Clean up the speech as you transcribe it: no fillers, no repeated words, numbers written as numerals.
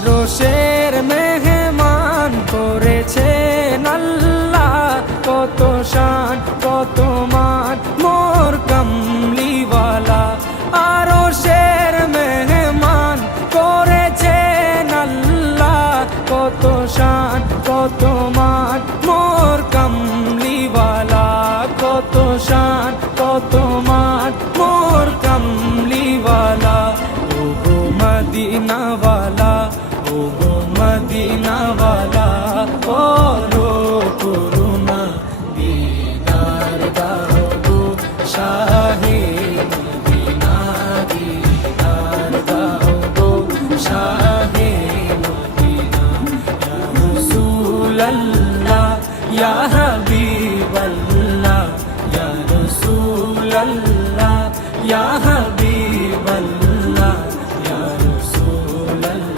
আরশের মেহমান করেছেন আল্লাহ, কত শান কত মান মোর কামলিওয়ালা। আরশের মেহমান করেছেন আল্লাহ, কত শান কত মান মোর কামলিওয়ালা, কত শান কত মান মোর কামলিওয়ালা। ও গো মদিনাওয়ালা, ও গো মদিনাওয়ালা, করো করুণা দিদার দাও গো শাহে মদিনা, দিদার দাও গো শাহে মদিনা। ইয়া রাসূলাল্লাহ, ইয়া